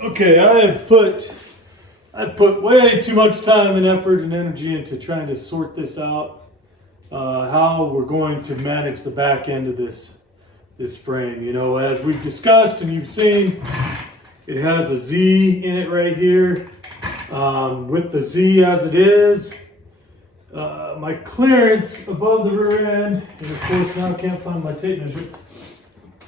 Okay, I put way too much time and effort and energy into trying to sort this out. How we're going to manage the back end of this frame. You know, as we've discussed and you've seen, it has a Z in it right here. With the Z as it is, my clearance above the rear end, and of course now I can't find my tape measure.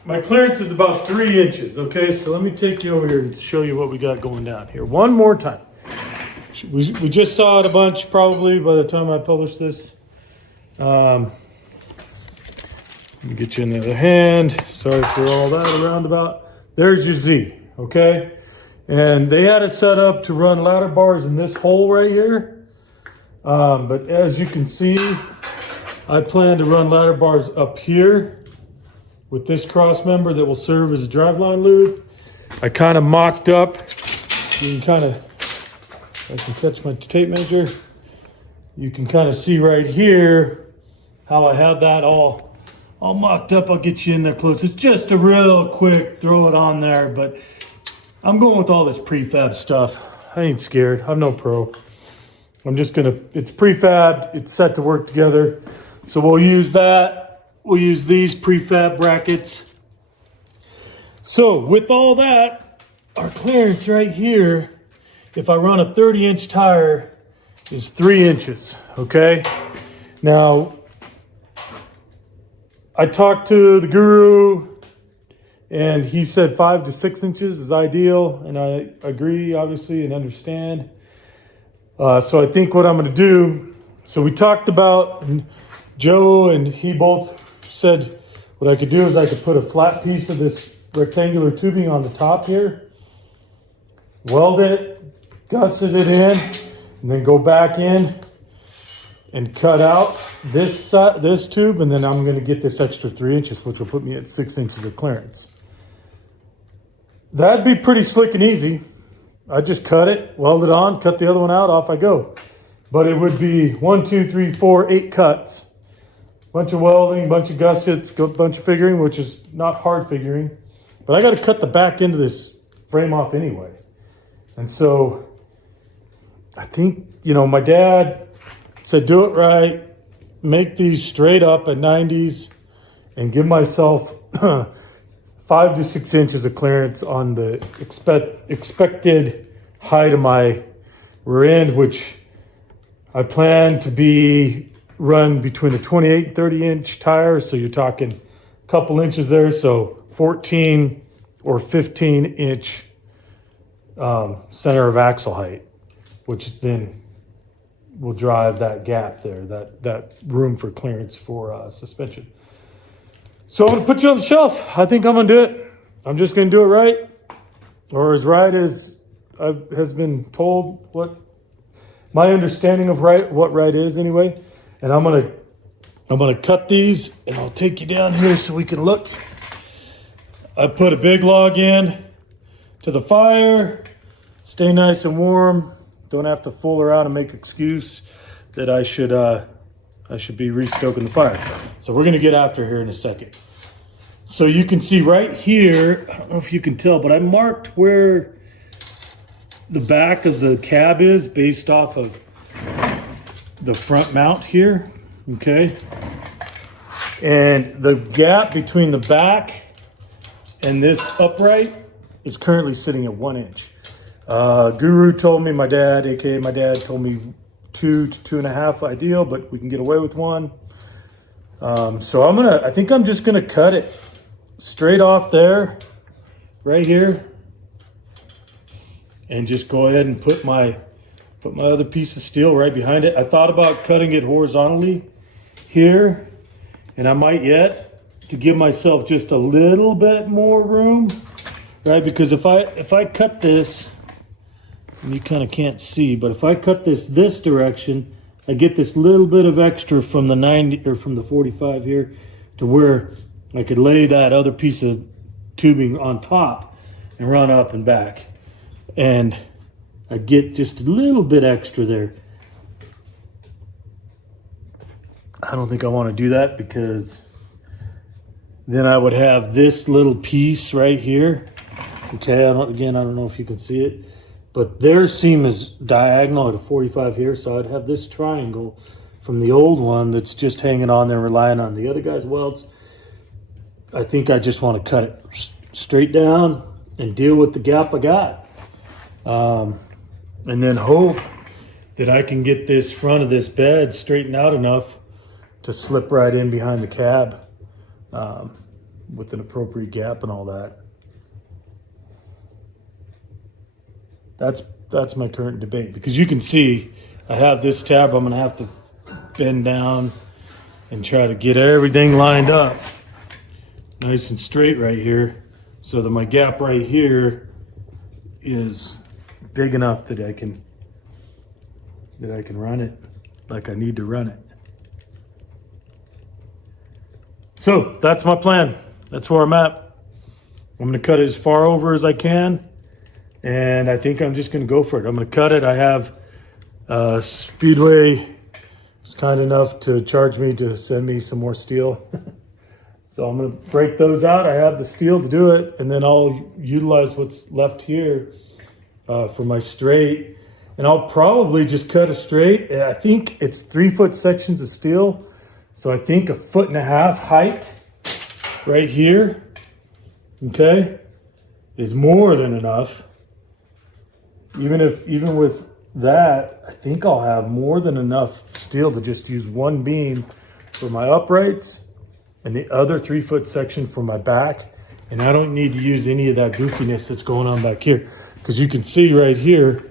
My clearance is about 3 inches, okay? So let me take you over here and show you what we got going down here. One more time. We just saw it a bunch probably by the time I publish this. Let me get you another hand. Sorry for all that roundabout. There's your Z, okay? And they had it set up to run ladder bars in this hole right here. But as you can see, I plan to run ladder bars up here with this cross member that will serve as a driveline loop. I kind of mocked up. You can kind of, if I can catch my tape measure, you can kind of see right here how I have that all mocked up. I'll get you in there close. It's just a real quick throw it on there, but I'm going with all this prefab stuff. I ain't scared. I'm no pro. I'm just gonna, it's prefab, it's set to work together. So we'll use that. We'll use these prefab brackets. So with all that, our clearance right here, if I run a 30-inch tire, is 3 inches, okay? Now, I talked to the guru and he said 5 to 6 inches is ideal, and I agree, obviously, and understand. So I think what I'm gonna do, so we talked about, Joe and he both said what I could do is I could put a flat piece of this rectangular tubing on the top here, weld it, gusset it in, and then go back in and cut out this tube, and then I'm going to get this extra 3 inches, which will put me at 6 inches of clearance. That'd be pretty slick and easy. I just cut it, weld it on, cut the other one out, off I go. But it would be 1, 2, 3, 4, 8 cuts. Bunch of welding, bunch of gussets, bunch of figuring, which is not hard figuring. But I got to cut the back end of this frame off anyway. And so I think, you know, my dad said, do it right, make these straight up at 90s, and give myself 5 to 6 inches of clearance on the expected height of my rear end, which I plan to be run between a 28 and 30 inch tire. So you're talking a couple inches there. So 14 or 15 inch center of axle height, which then will drive that gap there, that room for clearance for suspension. So I'm gonna put you on the shelf. I think I'm gonna do it. I'm just gonna do it right, or as right as has been told, what my understanding of what right is anyway. And I'm gonna cut these, and I'll take you down here so we can look. I put a big log in to the fire, stay nice and warm. Don't have to fool around and make excuse that I should be restoking the fire. So we're gonna get after here in a second. So you can see right here, I don't know if you can tell, but I marked where the back of the cab is based off of the front mount here, okay? And the gap between the back and this upright is currently sitting at 1 inch. Guru told me, my dad, aka my dad, told me 2 to 2.5 ideal, but we can get away with 1. So I think I'm just gonna cut it straight off there, right here, and just go ahead and put my other piece of steel right behind it. I thought about cutting it horizontally here, and I might yet, to give myself just a little bit more room, right? Because if I cut this, and you kind of can't see, but if I cut this direction, I get this little bit of extra from the 90 or from the 45 here to where I could lay that other piece of tubing on top and run up and back. And I get just a little bit extra there. I don't think I want to do that, because then I would have this little piece right here Okay, again, I don't know if you can see it, but their seam is diagonal at a 45 here, so I'd have this triangle from the old one that's just hanging on there, relying on the other guy's welds. I think I just want to cut it straight down and deal with the gap I got. And then hope that I can get this front of this bed straightened out enough to slip right in behind the cab with an appropriate gap and all that. That's my current debate, because you can see I have this tab. I'm gonna have to bend down and try to get everything lined up nice and straight right here, so that my gap right here is big enough that I can run it like I need to run it. So that's my plan. That's where I'm at. I'm gonna cut it as far over as I can. And I think I'm just going to go for it. I'm going to cut it. I have Speedway was kind enough to charge me to send me some more steel. So I'm going to break those out. I have the steel to do it. And then I'll utilize what's left here for my straight. And I'll probably just cut a straight. I think it's 3-foot sections of steel. So I think 1.5 foot height right here, okay, is more than enough. Even with that, I think I'll have more than enough steel to just use one beam for my uprights and the other 3-foot section for my back. And I don't need to use any of that goofiness that's going on back here. Because you can see right here,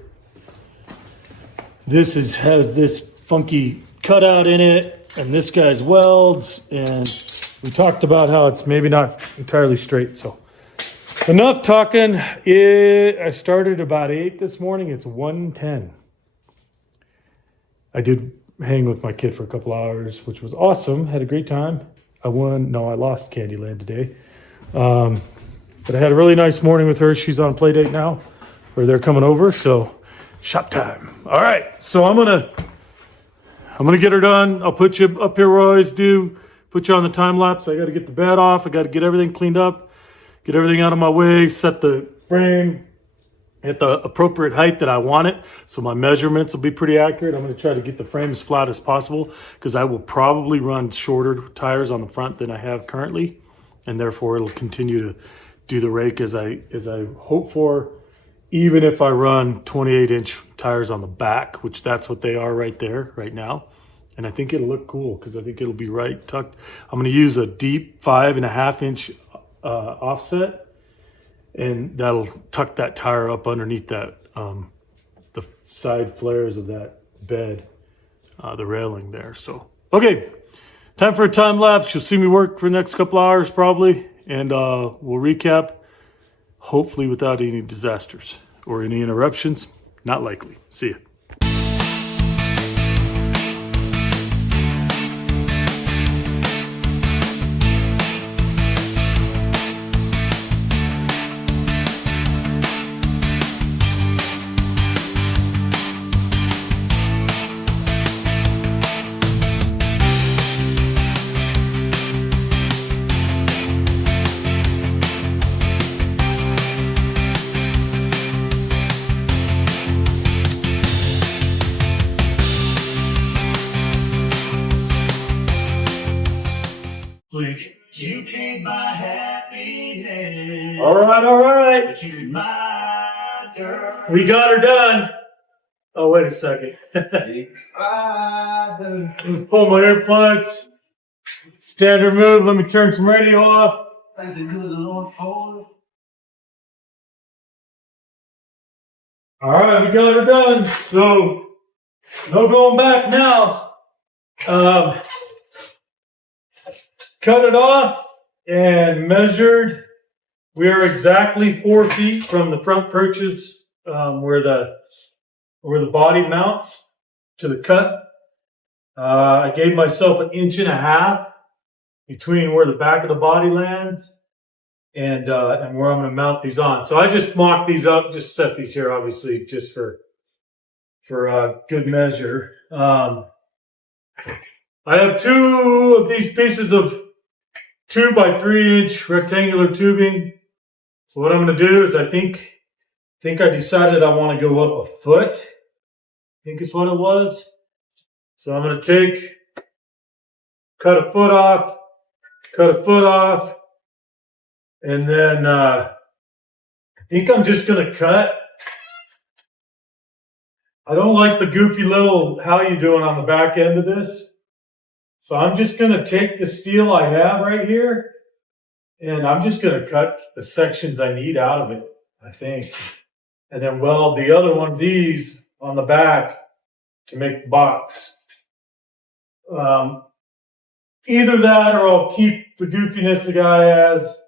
this has this funky cutout in it, and this guy's welds, and we talked about how it's maybe not entirely straight. So enough talking. I started about 8 this morning. It's 1:10. I did hang with my kid for a couple hours, which was awesome. Had a great time. I lost Candyland today. But I had a really nice morning with her. She's on a play date now, or they're coming over. So shop time. All right. So I'm gonna get her done. I'll put you up here where I always do. Put you on the time lapse. I got to get the bed off. I got to get everything cleaned up. Get everything out of my way, set the frame at the appropriate height that I want it, so my measurements will be pretty accurate. I'm going to try to get the frame as flat as possible, because I will probably run shorter tires on the front than I have currently, and therefore it'll continue to do the rake as I hope for, even if I run 28-inch tires on the back, which that's what they are right there, right now. And I think it'll look cool, because I think it'll be right tucked. I'm going to use a deep 5.5-inch offset, and that'll tuck that tire up underneath that the side flares of that bed, the railing there. So okay, time for a time lapse. You'll see me work for the next couple hours probably, and we'll recap, hopefully without any disasters or any interruptions. Not likely. See ya. You can't buy happiness. All right. But you can buy girl. We got her done. Oh, wait a second. Pull my earplugs. Standard move. Let me turn some radio off. All right, we got her done. So, no going back now. Cut it off and measured. We are exactly 4 feet from the front perches where the body mounts to the cut. I gave myself 1.5 inches between where the back of the body lands and where I'm going to mount these on. So I just mocked these up, just set these here, obviously, just for good measure. I have 2 of these pieces of 2 by 3 inch rectangular tubing. So what I'm going to do is I think I decided I want to go up a foot. I think is what it was. So I'm going to cut a foot off, and then I think I'm just going to cut. I don't like the goofy little how you doing on the back end of this. So I'm just going to take the steel I have right here, and I'm just going to cut the sections I need out of it, I think. And then weld the other one of these on the back to make the box. Either that or I'll keep the goofiness the guy has,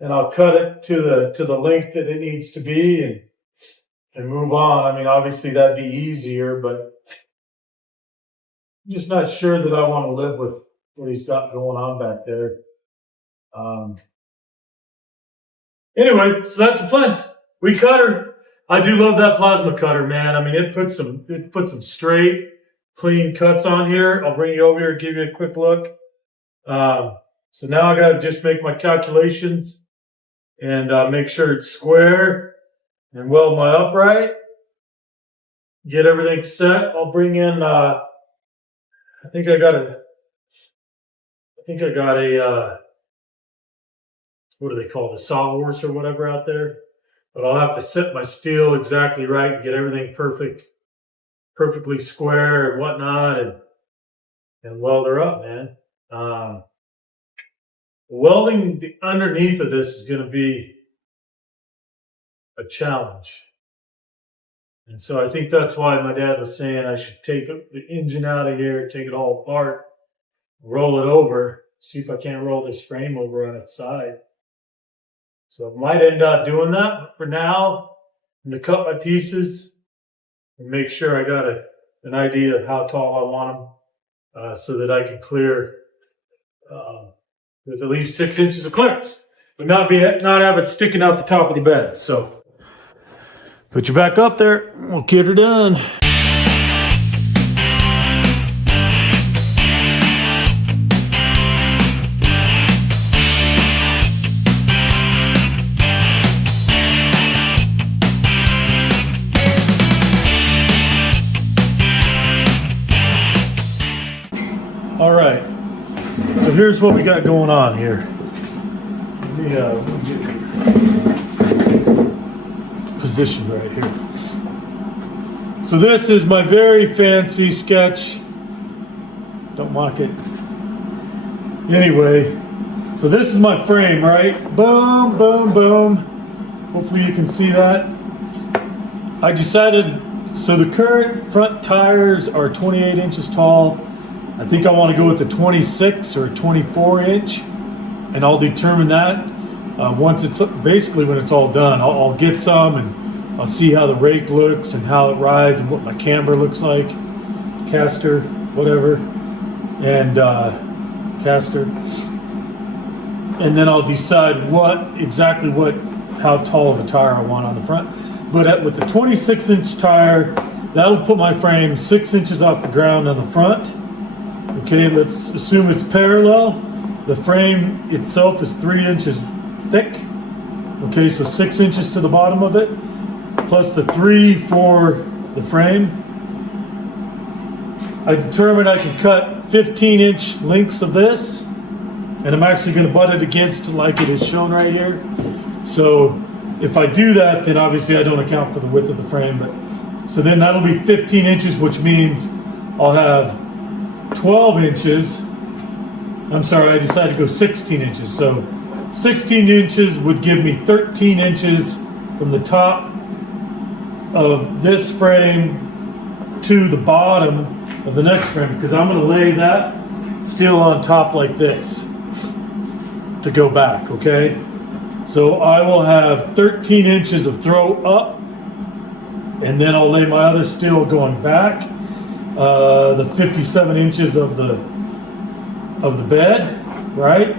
and I'll cut it to the length that it needs to be and move on. I mean, obviously that'd be easier, but I'm just not sure that I want to live with what he's got going on back there. Anyway, so that's the plan. We cut her. I do love that plasma cutter, man. I mean, it puts some straight, clean cuts on here. I'll bring you over here and give you a quick look. So now I got to just make my calculations and make sure it's square and weld my upright. Get everything set. I'll bring in. I think I got a. What do they call it? A sawhorse or whatever out there. But I'll have to set my steel exactly right and get everything perfectly square and whatnot, and weld her up, man. Welding the underneath of this is going to be a challenge. And so I think that's why my dad was saying I should take the engine out of here, take it all apart, roll it over, see if I can't roll this frame over on its side. So I might end up doing that, but for now, I'm going to cut my pieces and make sure I got an idea of how tall I want them so that I can clear with at least 6 inches of clearance, but not have it sticking out the top of the bed. So put you back up there, we'll get her done. All right, so here's what we got going on here. Let me get positioned right here. So this is my very fancy sketch. Don't mock it. Anyway, so this is my frame, right? Boom, boom, boom. Hopefully you can see that. I decided, so the current front tires are 28 inches tall. I think I want to go with the 26 or 24 inch, and I'll determine that once it's basically when it's all done. I'll get some and I'll see how the rake looks and how it rides and what my camber looks like, caster, whatever, and caster, and then I'll decide how tall of a tire I want on the front. But with the 26 inch tire, that'll put my frame 6 inches off the ground on the front. Okay, let's assume it's parallel. The frame itself is 3 inches thick. Okay, so 6 inches to the bottom of it, plus the 3 for the frame. I determined I can cut 15-inch lengths of this, and I'm actually going to butt it against like it is shown right here. So if I do that, then obviously I don't account for the width of the frame. So then that'll be 15 inches, which means I'll have 12 inches. I'm sorry, I decided to go 16 inches. So 16 inches would give me 13 inches from the top of this frame to the bottom of the next frame, because I'm going to lay that steel on top like this to go back, okay? So I will have 13 inches of throw up, and then I'll lay my other steel going back. The 57 inches of the bed, right?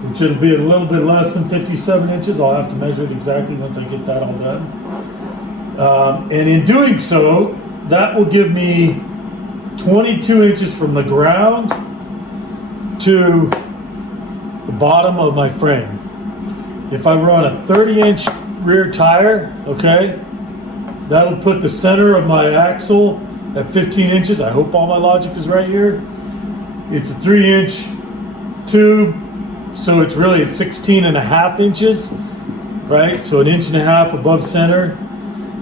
Which it'll be a little bit less than 57 inches. I'll have to measure it exactly once I get that all done. And in doing so, that will give me 22 inches from the ground to the bottom of my frame. if I run a 30-inch rear tire, okay, that'll put the center of my axle at 15 inches. I hope all my logic is right here. It's a 3-inch tube, so it's really 16 and a half inches, right? So 1.5 inches above center.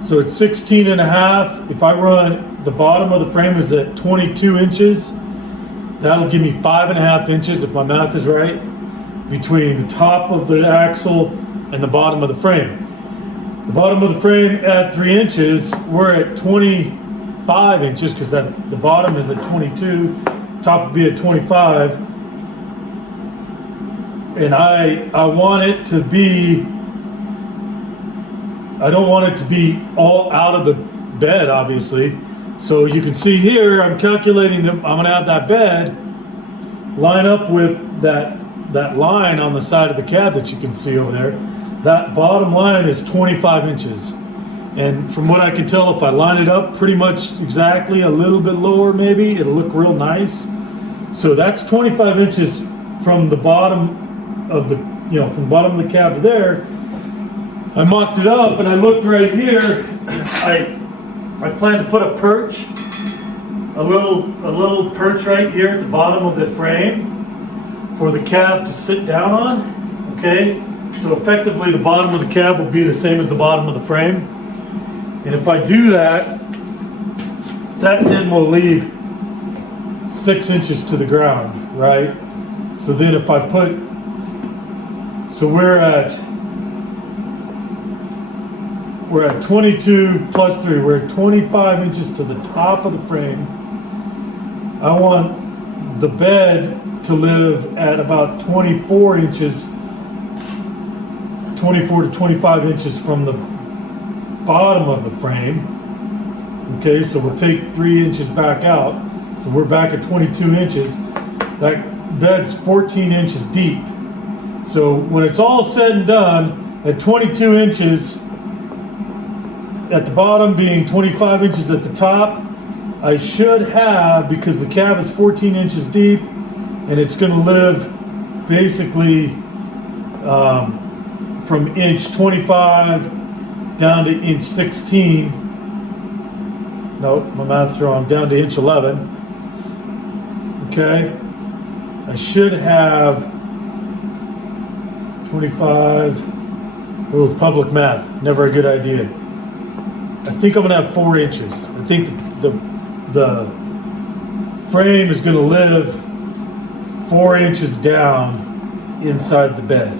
So it's 16 and a half. If I run, the bottom of the frame is at 22 inches. That'll give me 5.5 inches, if my math is right, between the top of the axle and the bottom of the frame. The bottom of the frame at 3 inches, we're at 25 inches because the bottom is at 22, top would be at 25. And I want it to be, I don't want it to be all out of the bed, obviously. So you can see here, I'm calculating that I'm gonna have that bed line up with that line on the side of the cab that you can see over there. That bottom line is 25 inches. And from what I can tell, if I line it up pretty much exactly, a little bit lower maybe, it'll look real nice. So that's 25 inches from the bottom of the, from the bottom of the cab to there. I mocked it up and I looked right here. I plan to put a perch, a little perch right here at the bottom of the frame for the cab to sit down on, okay? So effectively the bottom of the cab will be the same as the bottom of the frame. And if I do that, that then will leave 6 inches to the ground, right? So then if I put, so we're at 22 plus 3, we're at 25 inches to the top of the frame. I want the bed to live at about 24 inches, 24 to 25 inches from the bottom of the frame. Okay, so we'll take 3 inches back out. So we're back at 22 inches. That bed's 14 inches deep. So when it's all said and done, at 22 inches, at the bottom being 25 inches at the top, I should have, because the cab is 14 inches deep, and it's going to live basically from inch 25 down to inch 16. Nope, my math's wrong. Down to inch 11. Okay, I should have 25. Oh, public math, never a good idea. I think I'm gonna have 4 inches. I think the frame is gonna live 4 inches down inside the bed,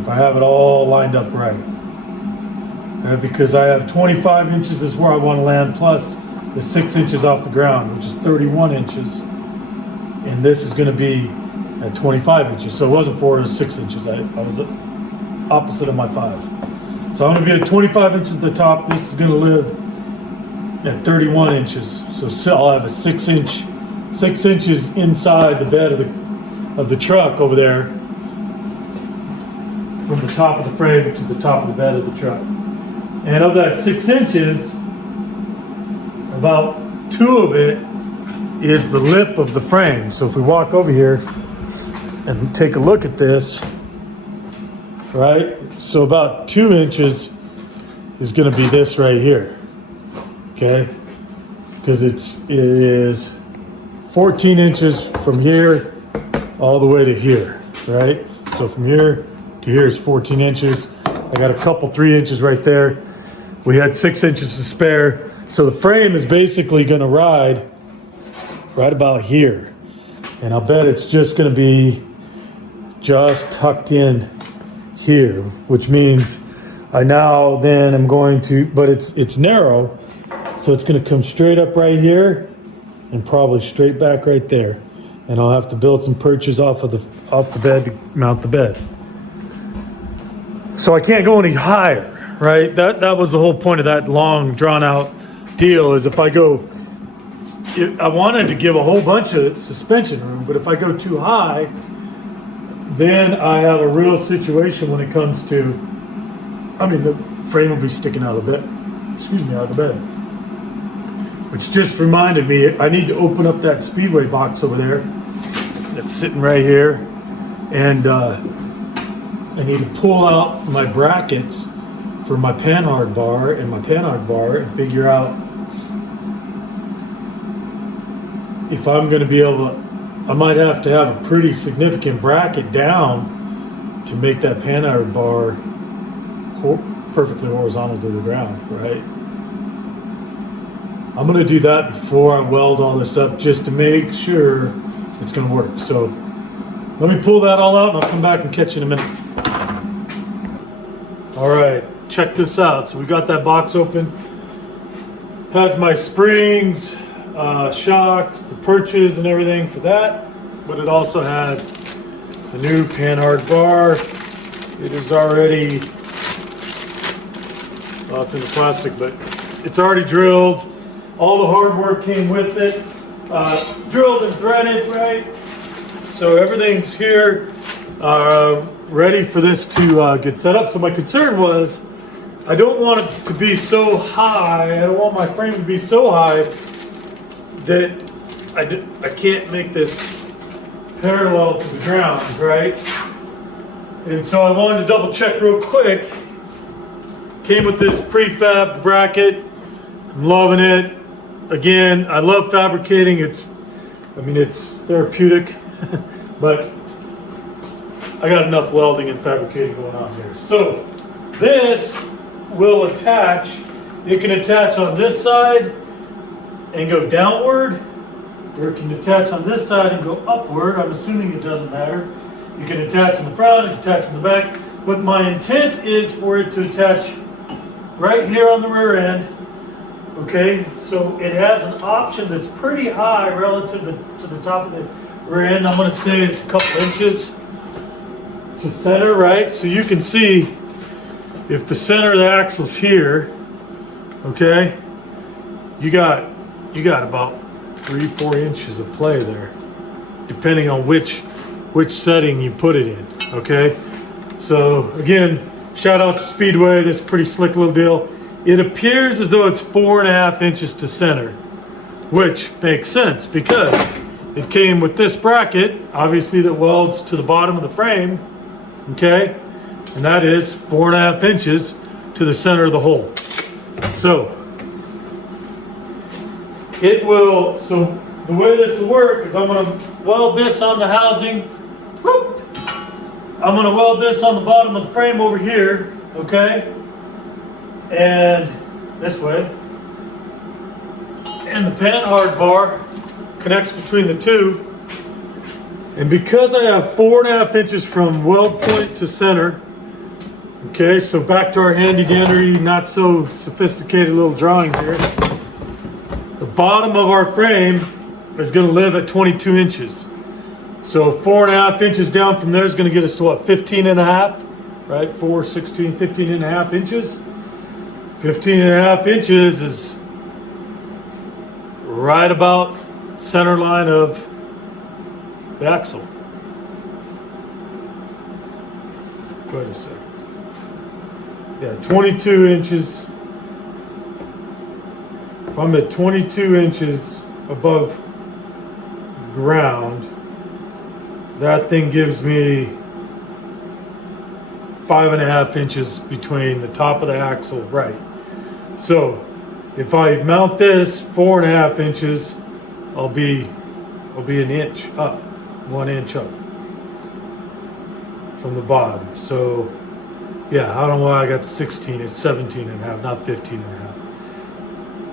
if I have it all lined up right. Because I have 25 inches is where I want to land, plus the 6 inches off the ground, which is 31 inches. And this is going to be at 25 inches. So it wasn't 4, it was 6 inches. I was opposite of my 5. So I'm going to be at 25 inches at the top. This is going to live at 31 inches. So I'll have a 6 inches inside the bed of the truck over there, from the top of the frame to the top of the bed of the truck. And of that 6 inches, about 2 of it is the lip of the frame. So if we walk over here and take a look at this, right? So about 2 inches is going to be this right here, okay? Because it is 14 inches from here all the way to here, right? So from here to here is 14 inches. I got a couple 3 inches right there. We had 6 inches to spare. So the frame is basically going to ride right about here. And I'll bet it's just going to be just tucked in here, which means I now then am going to, but it's narrow, so it's going to come straight up right here and probably straight back right there. And I'll have to build some perches off the bed to mount the bed. So I can't go any higher, right? That was the whole point of that long drawn out deal, is if I go, I wanted to give a whole bunch of suspension room, but if I go too high, then I have a real situation when it comes to, I mean, the frame will be sticking out of the bed, out of the bed. Which just reminded me, I need to open up that Speedway box over there that's sitting right here. And I need to pull out my brackets for my panhard bar and my panhard bar and figure out if I'm going to be able to, I might have to have a pretty significant bracket down to make that panhard bar perfectly horizontal to the ground, right? I'm going to do that before I weld all this up just to make sure it's going to work. So let me pull that all out and I'll come back and catch you in a minute. All right, check this out. So we got that box open. Has my springs, shocks, the perches and everything for that. But it also had the new panhard bar. It is already, well, it's in the plastic, but it's already drilled. All the hard work came with it. Drilled and threaded, right? So everything's here, ready for this to get set up. So my concern was, I don't want it to be so high, I don't want my frame to be so high that I can't make this parallel to the ground, right? And so I wanted to double check real quick. Came with this prefab bracket. I'm loving it. Again, I love fabricating. It's therapeutic, but I got enough welding and fabricating going on here. So this will attach. It can attach on this side and go downward, or it can attach on this side and go upward. I'm assuming it doesn't matter. You can attach in the front, you can attach in the back, but my intent is for it to attach right here on the rear end. Okay, so it has an option that's pretty high relative to the top of the rear end. I'm going to say it's a couple inches to center, right? So you can see if the center of the axle's here, okay, you got about 3-4 inches of play there, depending on which setting you put it in. Okay, so again, shout out to Speedway. This is a pretty slick little deal. It appears as though it's 4.5 inches to center, which makes sense because it came with this bracket, obviously, that welds to the bottom of the frame, okay? And that is 4.5 inches to the center of the hole. So so the way this will work is I'm gonna weld this on the housing. Whoop. I'm gonna weld this on the bottom of the frame over here, okay? And this way. And the panhard bar connects between the two. And because I have 4.5 inches from weld point to center, okay, so back to our handy dandy, not so sophisticated little drawing here. The bottom of our frame is going to live at 22 inches. So 4.5 inches down from there is going to get us to what, 15.5, right? 4, 16, 15.5 inches. 15.5 inches is right about center line of the axle. Go ahead a sec. Yeah, 22 inches. If I'm at 22 inches above ground, that thing gives me 5.5 inches between the top of the axle, right? So if I mount this 4.5 inches, I'll be an inch up, 1 inch up from the bottom. So yeah, I don't know why I got 16. It's 17.5, not 15.5.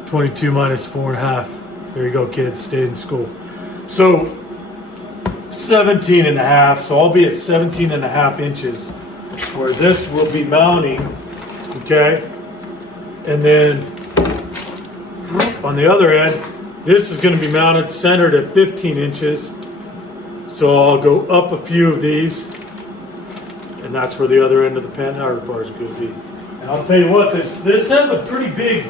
22 minus 4.5. There you go, kids. Stay in school. So 17.5. So I'll be at 17.5 inches where this will be mounting. Okay. And then on the other end, this is going to be mounted centered at 15 inches. So I'll go up a few of these, and that's where the other end of the panhard bar is going to be. And I'll tell you what, this has a pretty big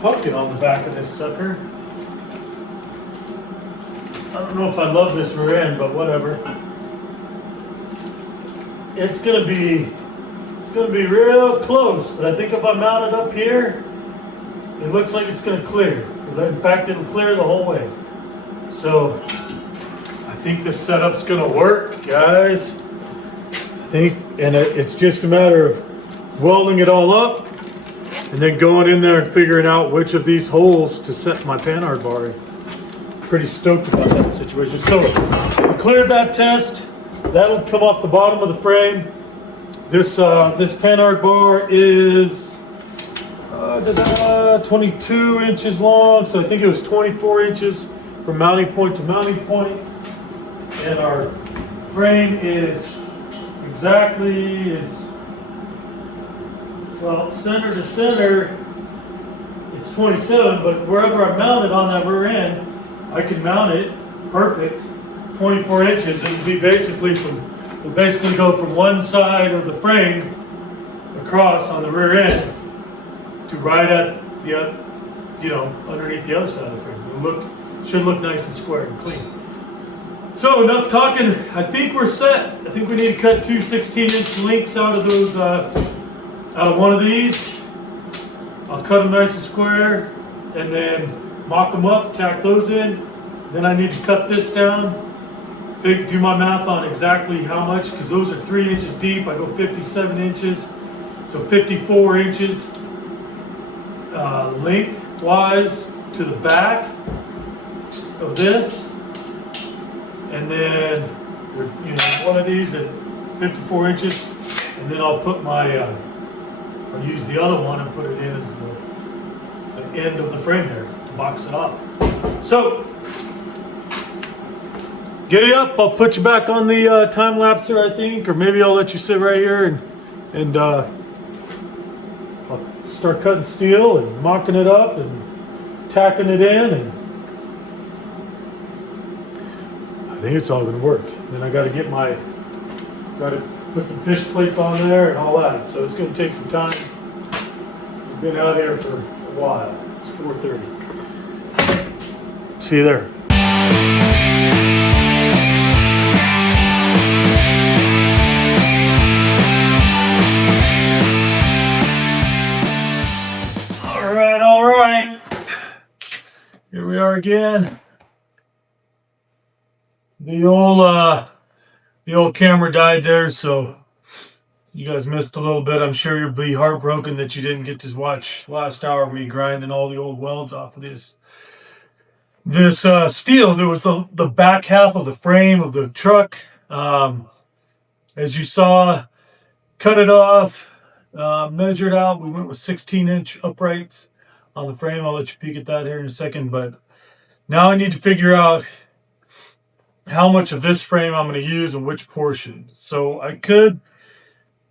pumpkin on the back of this sucker. I don't know if I love this rear end, but whatever. It's going to be real close, but I think if I mount it up here, it looks like it's going to clear. In fact, it'll clear the whole way. So I think this setup's gonna work, guys. And it's just a matter of welding it all up and then going in there and figuring out which of these holes to set my panhard bar in. Pretty stoked about that situation. So we cleared that test. That'll come off the bottom of the frame. This panhard bar is 22 inches long, so I think it was 24 inches from mounting point to mounting point. And our frame is well, center to center, it's 27, but wherever I mount it on that rear end, I can mount it perfect, 24 inches. It would be we'll basically go from one side of the frame across on the rear end to right at the, underneath the other side of the frame. Should look nice and square and clean. So enough talking. I think we're set. I think we need to cut two 16-inch links out of those, out of one of these. I'll cut them nice and square, and then mock them up, tack those in. Then I need to cut this down, do my math on exactly how much, because those are 3 inches deep. I go 57 inches, so 54 inches lengthwise to the back of this. And then, one of these at 54 inches, and then I'll put I'll use the other one and put it in as the end of the frame there to box it off. So, giddy up, I'll put you back on the time lapser, I think, or maybe I'll let you sit right here and I'll start cutting steel and mocking it up and tacking it in, and I think it's all gonna work. Then I gotta put some fish plates on there and all that. So it's gonna take some time. We've been out here for a while. It's 4:30. See you there. All right. Here we are again. The old camera died there, so you guys missed a little bit. I'm sure you'll be heartbroken that you didn't get to watch last hour of me grinding all the old welds off of this steel. There was the back half of the frame of the truck. As you saw, cut it off, measured out. We went with 16-inch uprights on the frame. I'll let you peek at that here in a second, but now I need to figure out how much of this frame I'm going to use and which portion. So I could,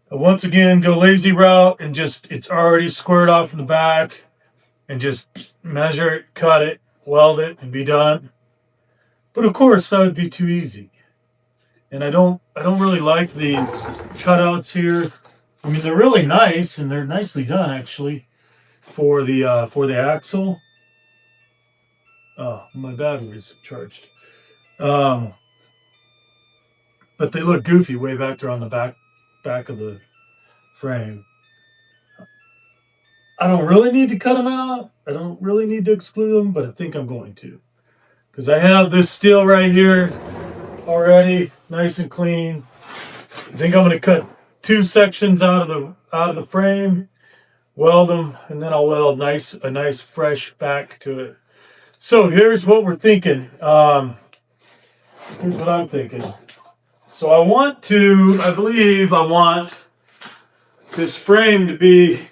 once again, go lazy route and it's already squared off in the back, and just measure it, cut it, weld it, and be done. But of course, that would be too easy. And I don't really like these cutouts here. I mean, they're really nice, and they're nicely done, actually, for the axle. Oh, my battery's charged. But they look goofy way back there on the back of the frame. I don't really need to cut them out. I don't really need to exclude them, but I think I'm going to, because I have this steel right here already, nice and clean. I think I'm going to cut two sections out of the frame, weld them, and then I'll weld a nice fresh back to it. So here's what we're thinking. Here's what I'm thinking. So I believe I want this frame to be,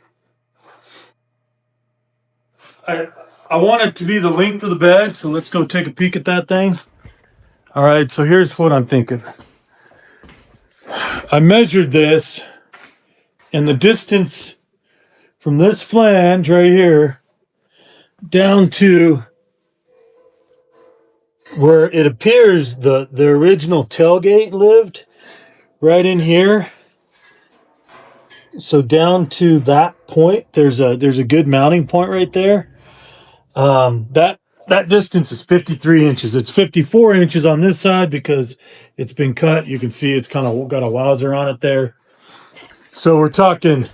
I want it to be the length of the bed. So let's go take a peek at that thing. All right, so here's what I'm thinking. I measured this, and the distance from this flange right here down to where it appears the original tailgate lived, right in here. So down to that point, there's a good mounting point right there. That distance is 53 inches. It's 54 inches on this side because it's been cut. You can see it's kind of got a wowzer on it there. So we're talking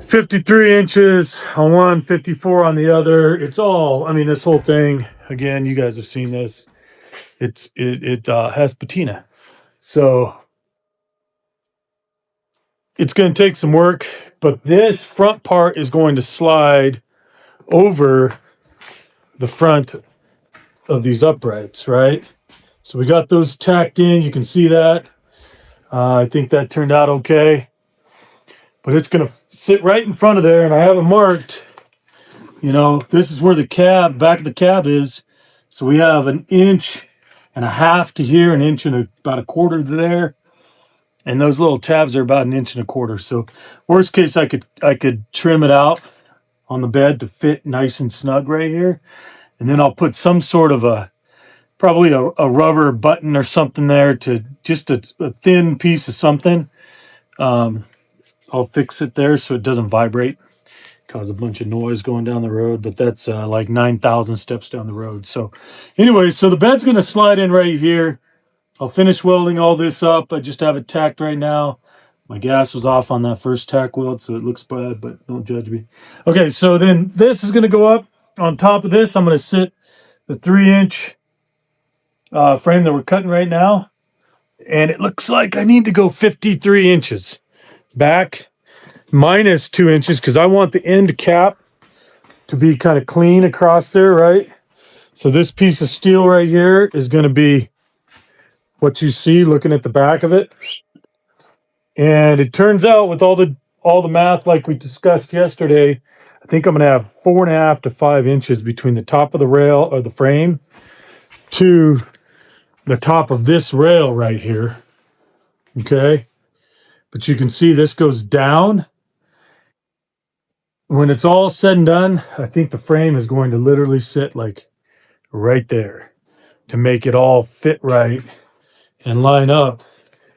53 inches on one, 54 on the other. It's all, I mean, this whole thing, again, you guys have seen this. it has patina. So it's going to take some work, but this front part is going to slide over the front of these uprights, right? So we got those tacked in. You can see that. I think that turned out okay. But it's going to sit right in front of there, and I have it marked. You know, this is where the cab, back of the cab is. So we have 1.5 inches to here, 1 inch and about a quarter to there. And those little tabs are about 1.25 inches. So worst case, I could trim it out on the bed to fit nice and snug right here. And then I'll put some sort of probably a rubber button or something there to just a thin piece of something. I'll fix it there so it doesn't vibrate, cause a bunch of noise going down the road, but that's like 9,000 steps down the road. So anyway, so the bed's going to slide in right here. I'll finish welding all this up. I just have it tacked right now. My gas was off on that first tack weld, so it looks bad, but don't judge me. Okay, so then this is going to go up. On top of this, I'm going to sit the 3-inch frame that we're cutting right now. And it looks like I need to go 53 inches back minus 2 inches because I want the end cap to be kind of clean across there, right? So this piece of steel right here is going to be what you see looking at the back of it. And it turns out with all the math like we discussed yesterday, I think I'm going to have 4.5 to 5 inches between the top of the rail or the frame to the top of this rail right here. Okay. But you can see this goes down. When it's all said and done, I think the frame is going to literally sit like right there to make it all fit right and line up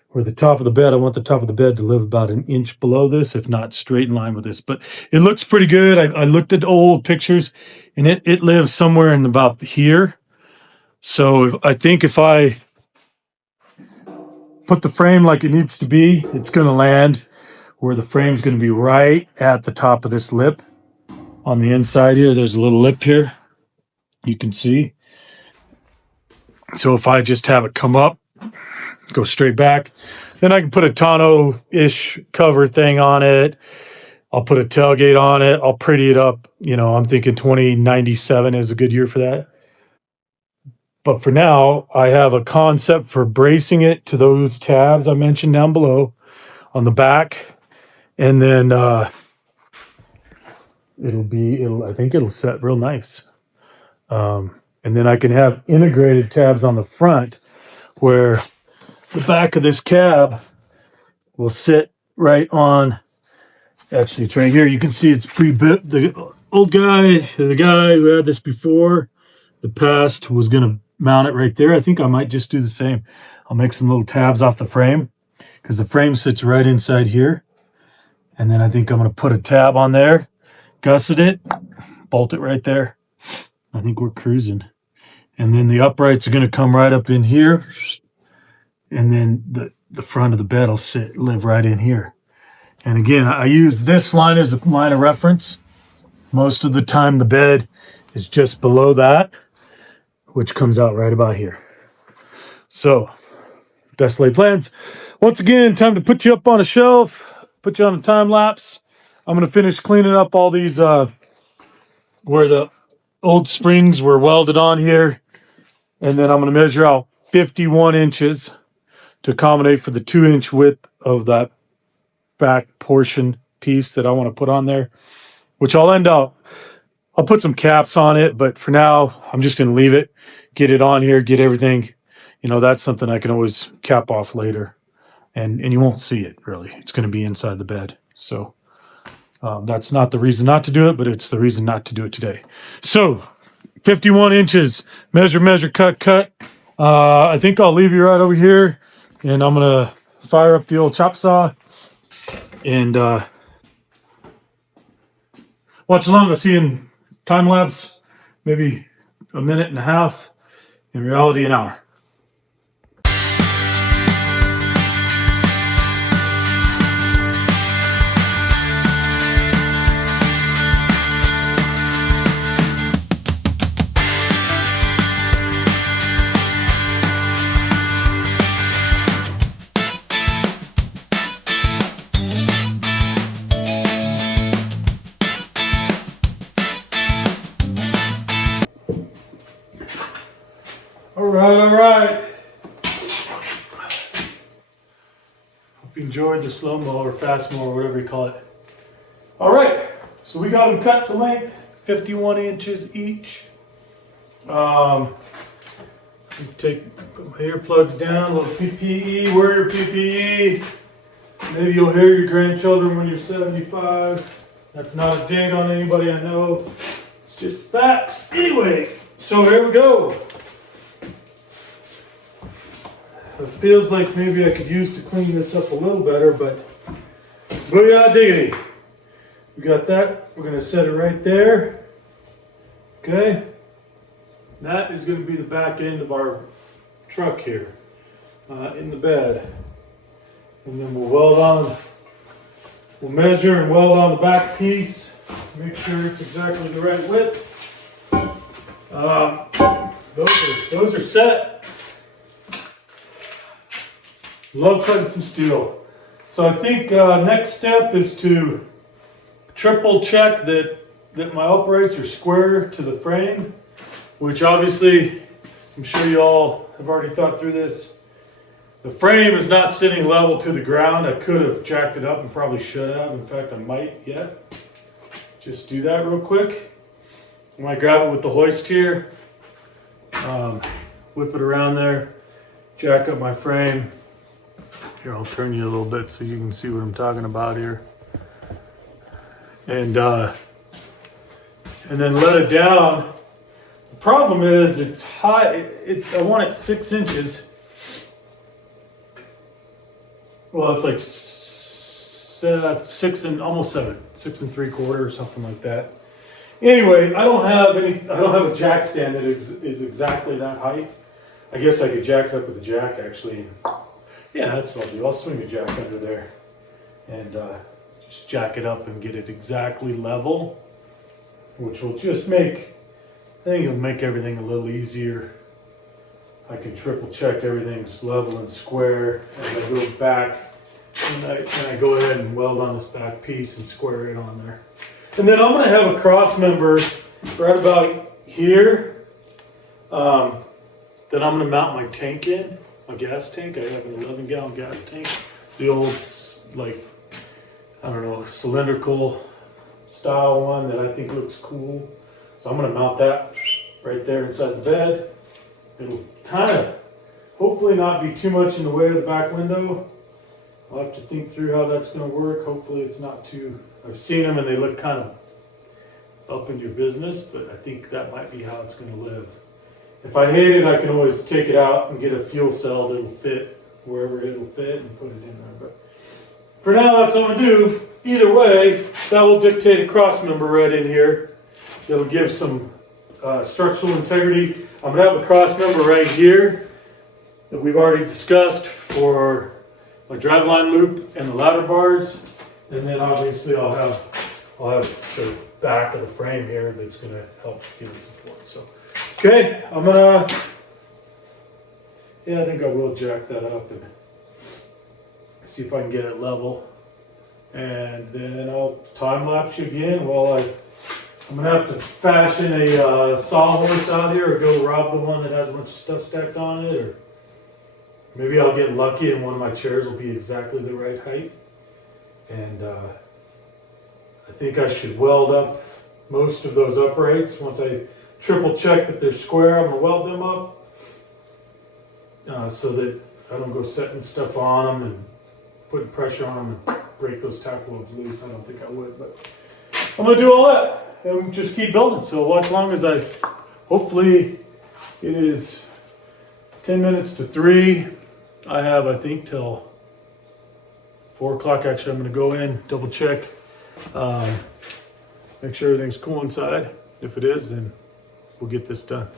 where the top of the bed. I want the top of the bed to live about 1 inch below this, if not straight in line with this. But it looks pretty good. I looked at old pictures and it lives somewhere in about here. So I think if I put the frame like it needs to be, it's going to land where the frame's going to be right at the top of this lip. On the inside here, there's a little lip here. You can see. So if I just have it come up, go straight back, then I can put a tonneau-ish cover thing on it. I'll put a tailgate on it. I'll pretty it up. You know, I'm thinking 2097 is a good year for that. But for now, I have a concept for bracing it to those tabs I mentioned down below on the back. And then I think it'll set real nice. And then I can have integrated tabs on the front where the back of this cab will sit right on. Actually, it's right here. You can see it's pre-bit. The old guy, the guy who had this before, the past, was going to mount it right there. I think I might just do the same. I'll make some little tabs off the frame because the frame sits right inside here. And then I think I'm going to put a tab on there, gusset it, bolt it right there. I think we're cruising. And then the uprights are going to come right up in here. And then the front of the bed will live right in here. And again, I use this line as a line of reference. Most of the time the bed is just below that, which comes out right about here. So, best laid plans. Once again, time to put you up on a shelf, put you on a time lapse. I'm going to finish cleaning up all these where the old springs were welded on here. And then I'm going to measure out 51 inches to accommodate for the 2-inch width of that back portion piece that I want to put on there, which I'll put some caps on it, but for now, I'm just going to leave it, get it on here, get everything. You know, that's something I can always cap off later, and you won't see it, really. It's going to be inside the bed. So that's not the reason not to do it, but it's the reason not to do it today. So 51 inches, measure, cut. I think I'll leave you right over here, and I'm going to fire up the old chop saw and watch along. I'll see you in time lapse, maybe a minute and a half. In reality, an hour. All right, all right. Hope you enjoyed the slow-mo or fast-mo or whatever you call it. All right, so we got them cut to length, 51 inches each. Put my earplugs down, a little PPE, wear your PPE. Maybe you'll hear your grandchildren when you're 75. That's not a dig on anybody I know. It's just facts. Anyway, so here we go. It feels like maybe I could use to clean this up a little better, but booyah diggity. We got that. We're going to set it right there. Okay. That is going to be the back end of our truck here in the bed. And then we'll weld on, we'll measure and weld on the back piece. Make sure it's exactly the right width. Those are set. Love cutting some steel. So I think next step is to triple check that my uprights are square to the frame, which obviously I'm sure you all have already thought through this. The frame is not sitting level to the ground. I could have jacked it up and probably should have. In fact, I might yet. Just do that real quick. I might grab it with the hoist here, whip it around there, jack up my frame. Here, I'll turn you a little bit so you can see what I'm talking about here. And then let it down. The problem is it's high. I want it 6 inches. Well, it's like 6 and almost 7, 6 3/4 or something like that. Anyway, I don't have a jack stand that is exactly that height. I guess I could jack it up with a jack actually. Yeah, that's what I'll do. I'll swing a jack under there and just jack it up and get it exactly level, which will just make, I think it'll make everything a little easier. I can triple check everything's level and square, and I go back and I go ahead and weld on this back piece and square it on there. And then I'm going to have a cross member right about here that I'm going to mount my tank in, a gas tank. I have an 11-gallon gas tank. It's the old, like, I don't know, cylindrical style one that I think looks cool. So I'm going to mount that right there inside the bed. It'll kind of, hopefully not be too much in the way of the back window. I'll have to think through how that's going to work. Hopefully it's not too, I've seen them and they look kind of up in your business, but I think that might be how it's going to live. If I hate it, I can always take it out and get a fuel cell that'll fit wherever it'll fit and put it in there. But for now, that's what I'm going to do. Either way, that will dictate a cross member right in here. That'll give some structural integrity. I'm going to have a cross member right here that we've already discussed for my driveline loop and the ladder bars. And then obviously I'll have the back of the frame here that's going to help give it support. So, okay, I'm going to, yeah, I think I will jack that up and see if I can get it level. And then I'll time lapse you again while I'm going to have to fashion a sawhorse out here or go rob the one that has a bunch of stuff stacked on it, or maybe I'll get lucky and one of my chairs will be exactly the right height. And I think I should weld up most of those uprights. Once I triple check that they're square, I'm going to weld them up so that I don't go setting stuff on them and putting pressure on them and break those tack welds loose. I don't think I would, but I'm going to do all that and just keep building. So watch long as hopefully it is 10 minutes to 3. I have, I think, till 4 o'clock. Actually, I'm going to go in, double check, make sure everything's cool inside. If it is, then we'll get this done.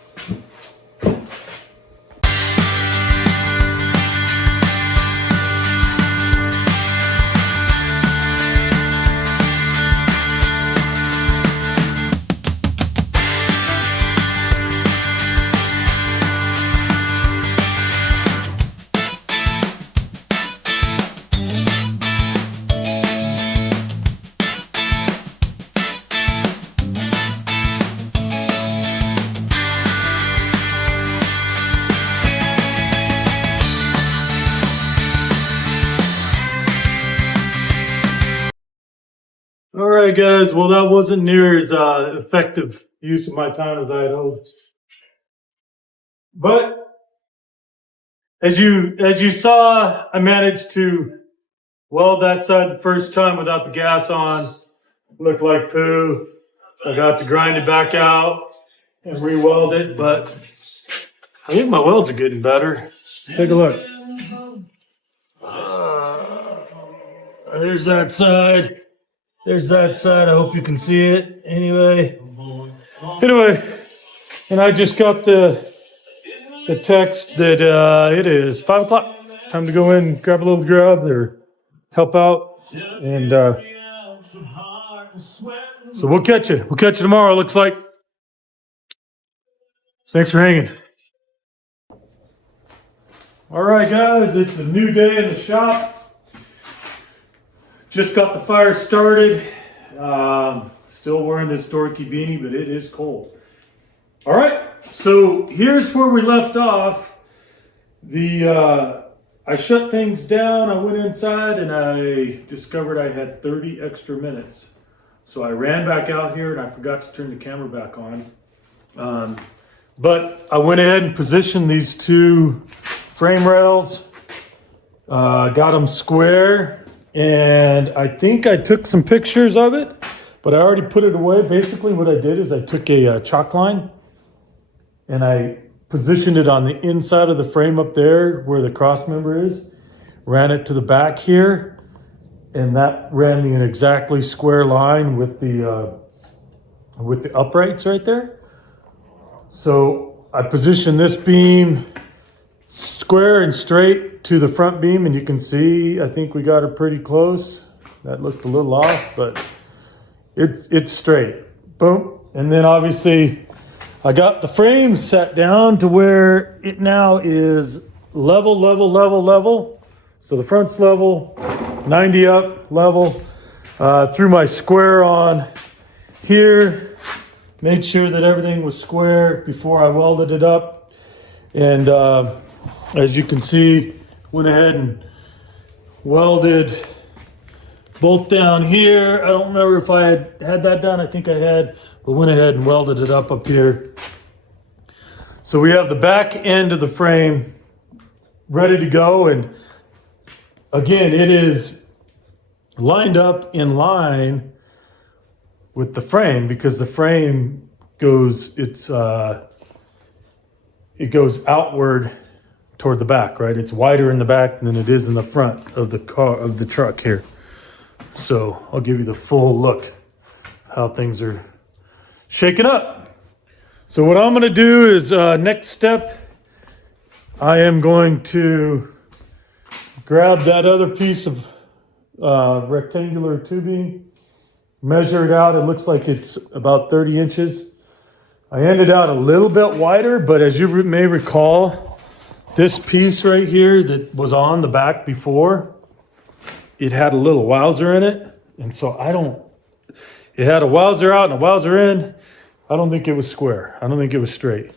right, guys. Well, that wasn't near as effective use of my time as I had hoped. But as you saw, I managed to weld that side the first time without the gas on. Looked like poo, so I got to grind it back out and re-weld it. But I think my welds are getting better. Take a look. There's that side. There's that side. I hope you can see it. Anyway, and I just got the text that it is 5 o'clock. Time to go in, grab a little grub or help out, and so we'll catch you. We'll catch you tomorrow. Looks like. Thanks for hanging. All right, guys. It's a new day in the shop. Just got the fire started. Still wearing this dorky beanie, but it is cold. All right, so here's where we left off. I shut things down. I went inside and I discovered I had 30 extra minutes. So I ran back out here and I forgot to turn the camera back on. But I went ahead and positioned these two frame rails. Got them square. And I think I took some pictures of it, but I already put it away. Basically what I did is I took a chalk line and I positioned it on the inside of the frame up there where the cross member is, ran it to the back here, and that ran me an exactly square line with the uprights right there. So I positioned this beam square and straight to the front beam, and you can see I think we got her pretty close. That looked a little off, but it's straight. Boom. And then obviously I got the frame set down to where it now is level. So the front's level, 90 up, level. Threw my square on here, made sure that everything was square before I welded it up. And as you can see, went ahead and welded bolt down here. I don't remember if I had that done. I think I had, but went ahead and welded it up here. So we have the back end of the frame ready to go. And again, it is lined up in line with the frame because the frame goes, it goes outward toward the back, right? It's wider in the back than it is in the front of the car, of the truck here. So I'll give you the full look how things are shaking up. So what I'm going to do is next step, I am going to grab that other piece of rectangular tubing, measure it out. It looks like it's about 30 inches. I ended out a little bit wider, but as you may recall, this piece right here that was on the back before, it had a little wowzer in it. And so it had a wowzer out and a wowzer in. I don't think it was square. I don't think it was straight.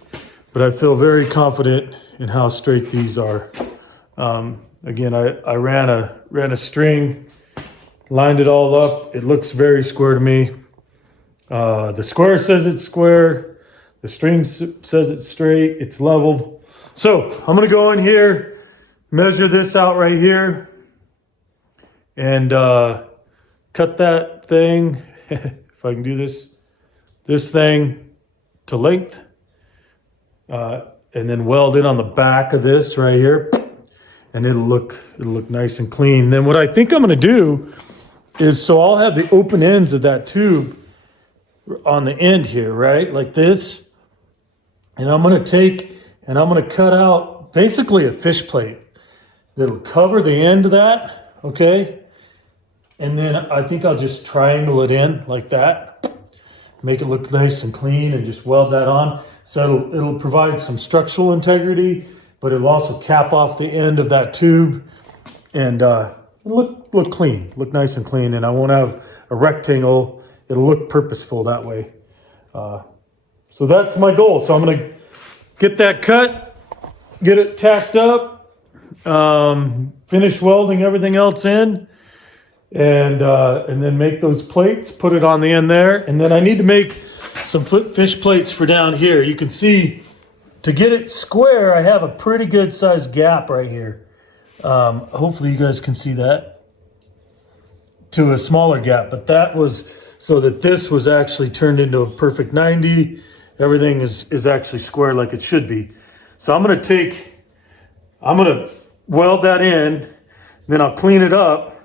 But I feel very confident in how straight these are. Again, I ran a string, lined it all up. It looks very square to me. The square says it's square. The string says it's straight. It's leveled. So I'm going to go in here, measure this out right here, and cut that thing, if I can do this thing to length, and then weld it on the back of this right here, and it'll look nice and clean. Then what I think I'm going to do is, so I'll have the open ends of that tube on the end here, right, like this, and I'm going to take and I'm going to cut out basically a fish plate that'll cover the end of that, okay? And then I think I'll just triangle it in like that, make it look nice and clean, and just weld that on. So it'll provide some structural integrity, but it'll also cap off the end of that tube and look clean, look nice and clean. And I won't have a rectangle. It'll look purposeful that way. So that's my goal. So I'm going to get that cut, get it tacked up, finish welding everything else in, and then make those plates, put it on the end there. And then I need to make some fish plates for down here. You can see, to get it square, I have a pretty good sized gap right here. Hopefully you guys can see that, to a smaller gap, but that was so that this was actually turned into a perfect 90. Everything is actually square like it should be. So I'm gonna weld that in, then I'll clean it up,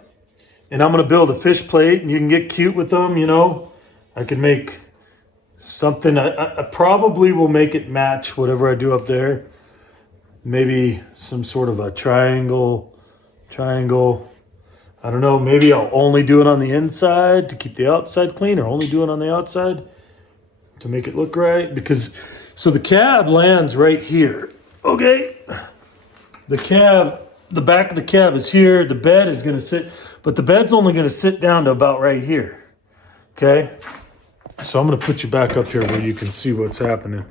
and I'm gonna build a fish plate, and you can get cute with them, you know. I can make something, I probably will make it match whatever I do up there. Maybe some sort of a triangle. I don't know, maybe I'll only do it on the inside to keep the outside clean, or only do it on the outside to make it look right. Because, so the cab lands right here, okay? The back of the cab is here, the bed is gonna sit, but the bed's only gonna sit down to about right here, okay? So I'm gonna put you back up here where you can see what's happening.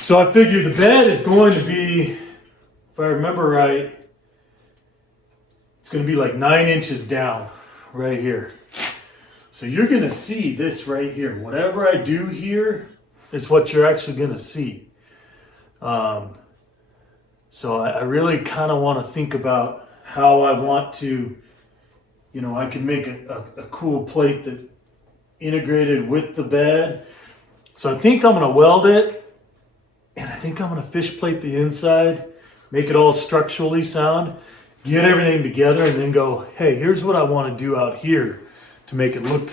So I figure the bed is going to be, if I remember right, it's going to be like 9 inches down right here. So you're going to see this right here. Whatever I do here is what you're actually going to see. So I really kind of want to think about how I want to, you know, I can make a cool plate that integrated with the bed. So I think I'm going to weld it, and I think I'm going to fish plate the inside, make it all structurally sound, get everything together, and then go, hey, here's what I want to do out here to make it look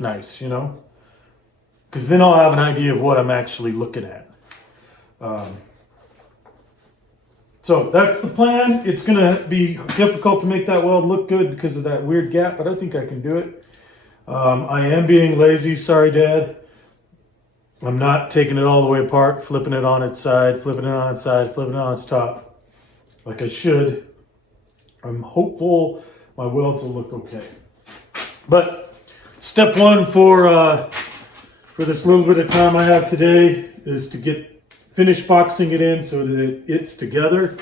nice, you know? Because then I'll have an idea of what I'm actually looking at. So that's the plan. It's going to be difficult to make that weld look good because of that weird gap, but I think I can do it. I am being lazy. Sorry, Dad. I'm not taking it all the way apart, flipping it on its side, flipping it on its side, flipping it on its top, like I should. I'm hopeful my welds will look okay. But step one for this little bit of time I have today is to finish boxing it in so that it's together.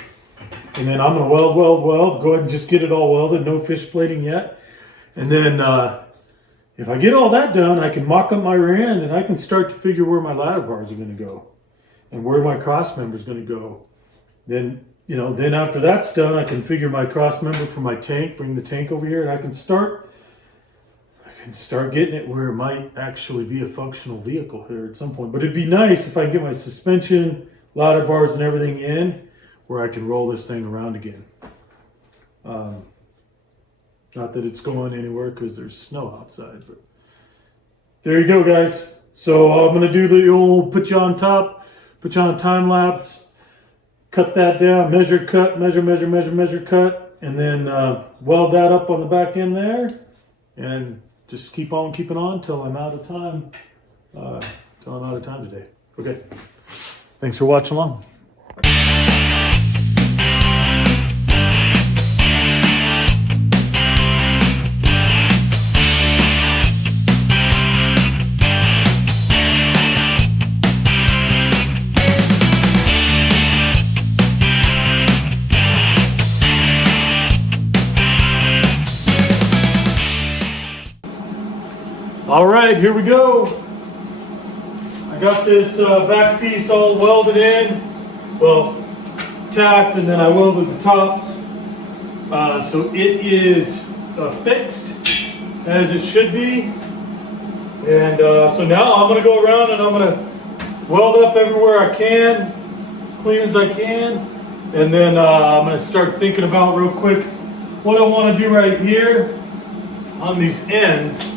And then I'm gonna weld. Go ahead and just get it all welded, no fish plating yet. And then if I get all that done, I can mock up my rear end, and I can start to figure where my ladder bars are gonna go and where my cross member is gonna go. Then after that's done, I can figure my cross member for my tank, bring the tank over here, and I can start getting it where it might actually be a functional vehicle here at some point. But it'd be nice if I can get my suspension, ladder bars, and everything in where I can roll this thing around again. Not that it's going anywhere because there's snow outside, but there you go, guys. So I'm gonna do the old put you on top, put you on a time lapse, cut that down, measure, cut, measure, cut, and then weld that up on the back end there, and just keep on keeping on till I'm out of time. Today. Okay. Thanks for watching along. All right, here we go. I got this back piece all welded in, well, tacked, and then I welded the tops. So it is fixed as it should be. And so now I'm gonna go around and I'm gonna weld up everywhere I can, as clean as I can. And then I'm gonna start thinking about real quick what I wanna do right here on these ends.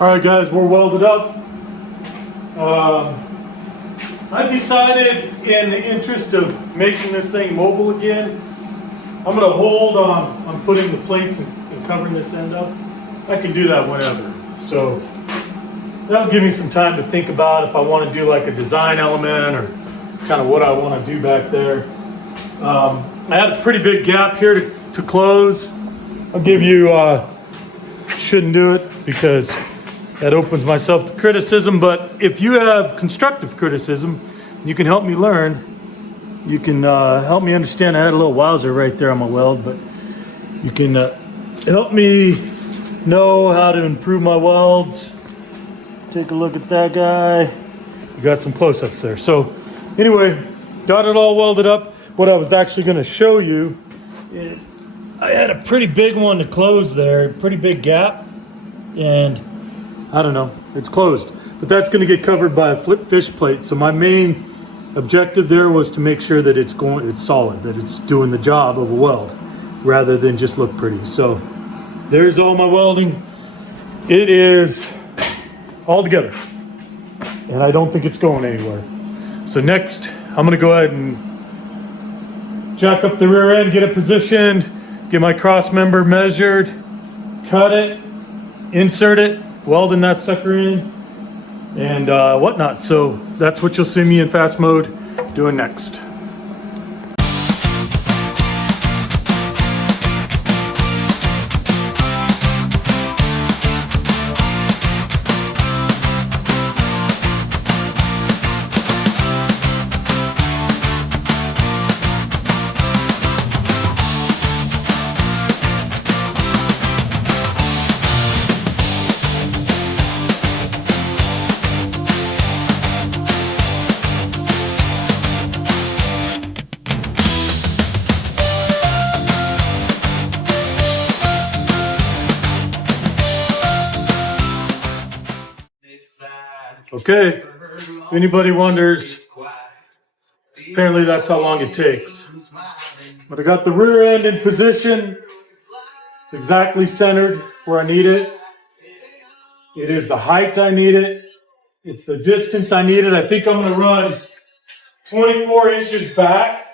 All right, guys, we're welded up. I decided, in the interest of making this thing mobile again, I'm gonna hold on putting the plates and covering this end up. I can do that whenever. So that'll give me some time to think about if I want to do like a design element or kind of what I want to do back there. I had a pretty big gap here to close. I'll give you, shouldn't do it because that opens myself to criticism, but if you have constructive criticism, you can help me learn. You can help me understand. I had a little wowzer right there on my weld, but you can help me know how to improve my welds. Take a look at that guy. You got some close-ups there. So anyway, got it all welded up. What I was actually going to show you is I had a pretty big one to close there, pretty big gap, and I don't know, it's closed. But that's going to get covered by a flip fish plate. So my main objective there was to make sure that it's solid, that it's doing the job of a weld, rather than just look pretty. So there's all my welding. It is all together, and I don't think it's going anywhere. So next, I'm going to go ahead and jack up the rear end, get it positioned, get my cross member measured, cut it, insert it, welding that sucker in, and whatnot. So that's what you'll see me in fast mode doing next. Okay, if anybody wonders, apparently that's how long it takes. But I got the rear end in position. It's exactly centered where I need it. It is the height I need it. It's the distance I need it. I think I'm going to run 24 inches back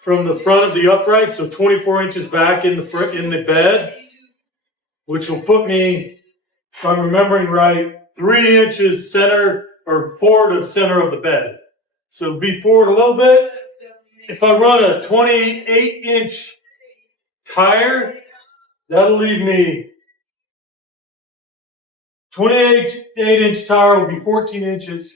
from the front of the upright, so 24 inches back in the bed, which will put me, if I'm remembering right, 3 inches center or forward of center of the bed. So be forward a little bit. If I run a 28-inch tire, that'll leave me 28-inch tire will be 14 inches.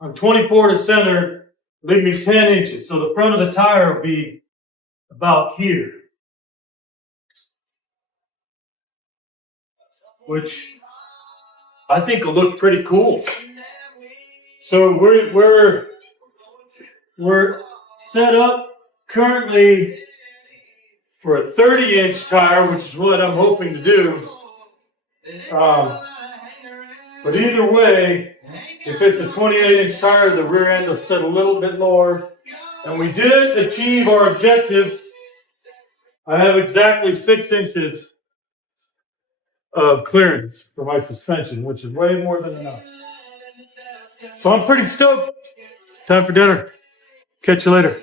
On 24 to center, leave me 10 inches. So the front of the tire will be about here, which I think will look pretty cool. So we're set up currently for a 30-inch tire, which is what I'm hoping to do. But either way, if it's a 28-inch tire, the rear end will sit a little bit lower. And we did achieve our objective. I have exactly 6 inches of clearance for my suspension, which is way more than enough. So I'm pretty stoked. Time for dinner. Catch you later.